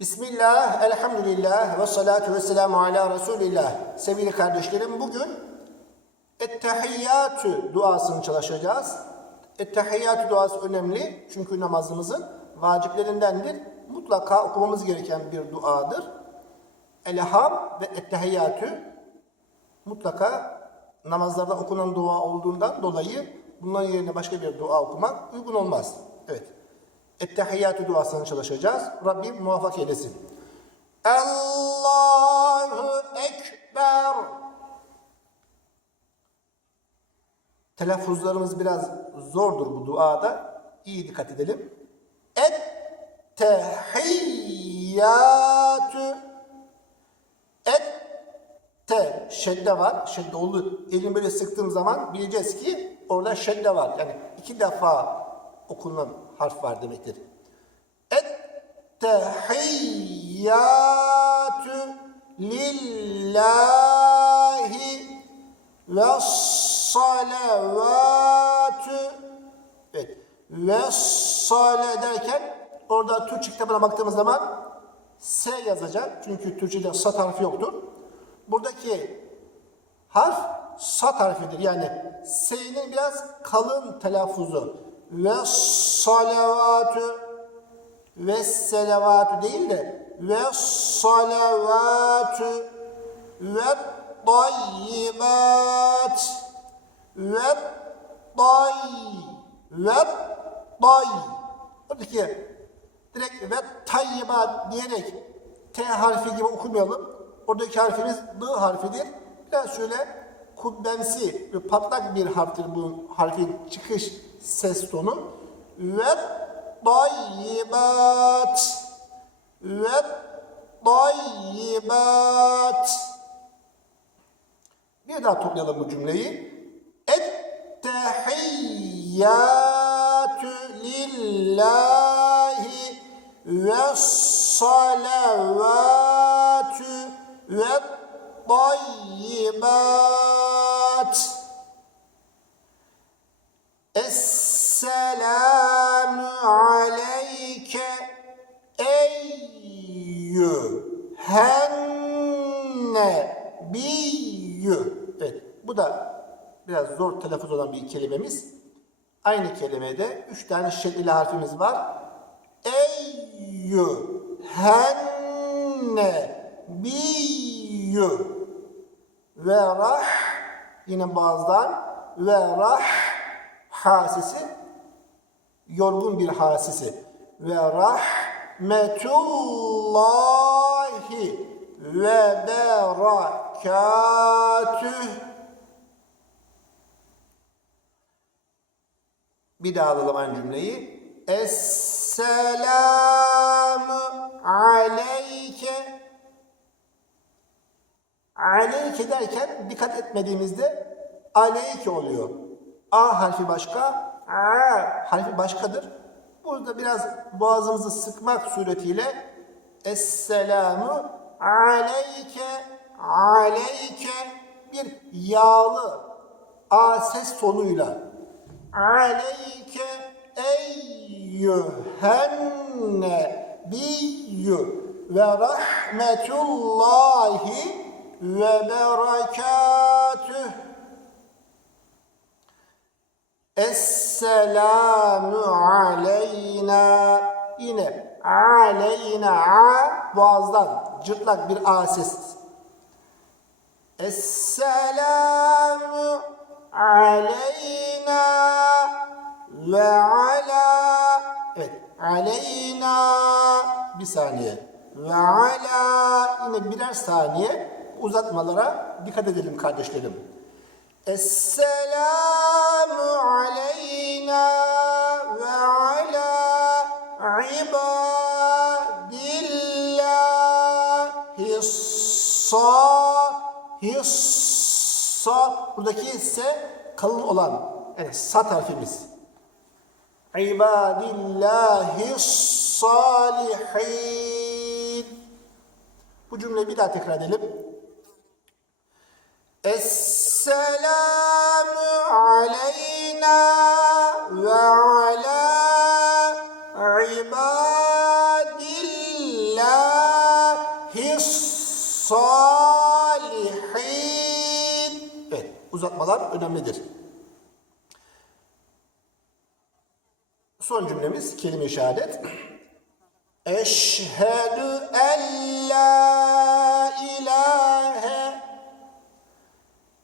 Bismillah, elhamdülillah ve salatu ve selamu ala Resulillah. Sevgili kardeşlerim bugün Ettehiyyatü duasını çalışacağız. Ettehiyyatü duası önemli çünkü namazımızın vaciplerindendir. Mutlaka okumamız gereken bir duadır. Elham ve Ettehiyyatü mutlaka namazlarda okunan dua olduğundan dolayı bunların yerine başka bir dua okumak uygun olmaz. Evet. Ettehiyyatü duasını çalışacağız. Rabbim muvaffak eylesin. Allahu Ekber. Telaffuzlarımız biraz zordur bu duada. İyi dikkat edelim. Ettehiyyatü Et te şedde var. Şedde oldu. Elimi böyle sıktığım zaman bileceğiz ki orada şedde var. Yani iki defa okunan harf var demektir. Et tehiyyatü lillahi ve salavatü Evet. Ve sale derken orada Türkçe kitabına baktığımız zaman S yazacak. Çünkü Türkçe'de sat harfi yoktur. Buradaki harf sat harfidir. Yani S'nin biraz kalın telaffuzu. Ve salavatü ve selavatü değil de ve salavatü ve tayyibat ve tay ve tay Oradaki direkt ve tayyibat diyerek T harfi gibi okumayalım. Oradaki harfimiz D harfidir. Biraz şöyle kubbemsi, bir patlak bir harftir bu harfin çıkış ses tonu. Ve tayyibat ve tayyibat Bir daha toplayalım bu cümleyi. Ettehiyyatü lillahi ve salavatü ve tayyibat. Esselamu aleyke eyyühenne biyyü. Evet, bu da biraz zor telaffuz olan bir kelimemiz. Aynı kelimede üç tane şeddeli harfimiz var. Eyyühenne biyyü ve rah yine bazıdan ve rah hasisi yorgun bir hasisi. Ve rahmetullahi ve berekatüh bir daha alalım aynı cümleyi. Esselamu aleyke aleyke derken dikkat etmediğimizde aleyke oluyor. A harfi başka, A harfi başkadır. Burada biraz boğazımızı sıkmak suretiyle Esselamu aleyke aleyke bir yağlı A ses tonuyla aleyke eyyühenne biyyü ve rahmetullahi berekatüh Esselamu aleyna. Yine aleyna boğazdan cırtlak bir a ses. Esselamu aleyna ve ala evet aleyna bir saniye. Ve ala yine birer saniye uzatmalara dikkat edelim kardeşlerim. Esselamu aleyna ve ala ibadillahi hissa buradaki ise kalın olan yani sat harfimiz. İbadillahi salihin bu cümleyi bir daha tekrar edelim. Esselamu aleyna ve ala ibadillahi salihin. Evet, uzatmalar önemlidir. Son cümlemiz kelime-i şehadet. Eşhedü en la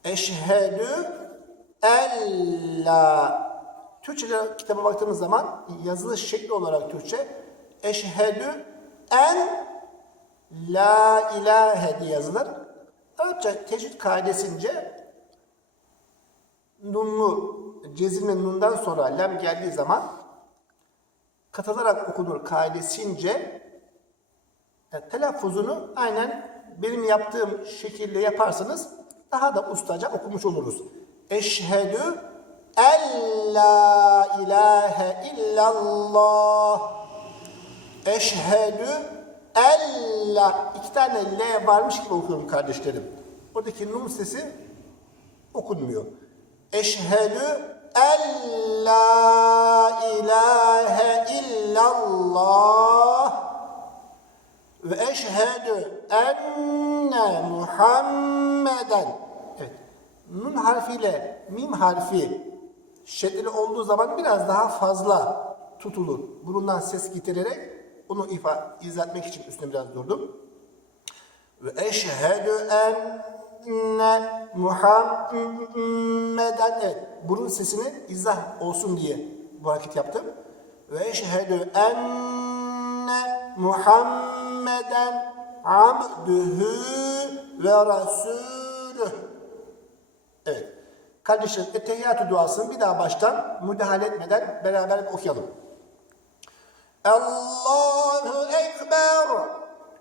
Eşhedü en la Türkçe kitaba baktığımız zaman yazılış şekli olarak Türkçe eşhedü en la ilahe diye yazılır. Arapça tecvid kaidesince nunlu cezimli nundan sonra lem geldiği zaman katılarak okunur kaidesince e, telaffuzunu aynen benim yaptığım şekilde yaparsanız daha da ustaca okumuş oluruz. Eşhedü en la ilahe illallah Eşhedü en la iki tane L varmış gibi okuyorum kardeşlerim. Oradaki nun sesi okunmuyor. Eşhedü en la ilahe illallah ve eşhedü enne Muhammeden. Nun harfiyle mim harfi şeddeli olduğu zaman biraz daha fazla tutulur. Burundan ses getirerek onu ifa izah etmek için üstüne biraz durdum. Ve eşhedü enne Muhammeden evet, burun sesini izah olsun diye bu hareket yaptım. Ve eşhedü enne Muhammeden abdühü ve rasulüh. Kardeşlerim ettehiyyatü duasını bir daha baştan müdahale etmeden beraber okuyalım. Allahu Ekber.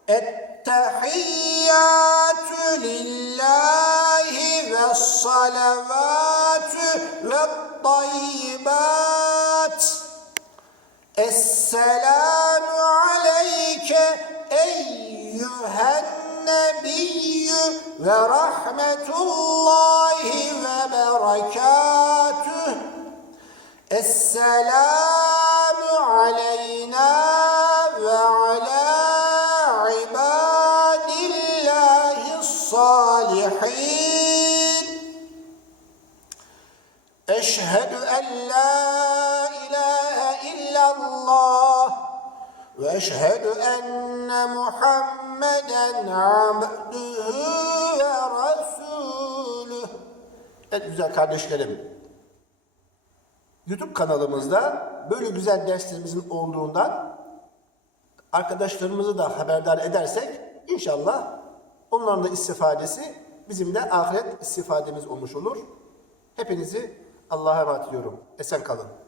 Ettehiyyatü lillahi ve salavatü ve tayyibat. Esselamu aleyke eyyühen nebiyyü ve rahmetullahi ve berekatüh. Esselamu aleyna ve ala ibadillahi salihin. Eşhedü en eşhedü enne Muhammeden abdühü ve rasulüh. Evet güzel kardeşlerim. YouTube kanalımızda böyle güzel derslerimizin olduğundan arkadaşlarımızı da haberdar edersek inşallah onların da istifadesi bizim de ahiret istifademiz olmuş olur. Hepinizi Allah'a emanet ediyorum. Esen kalın.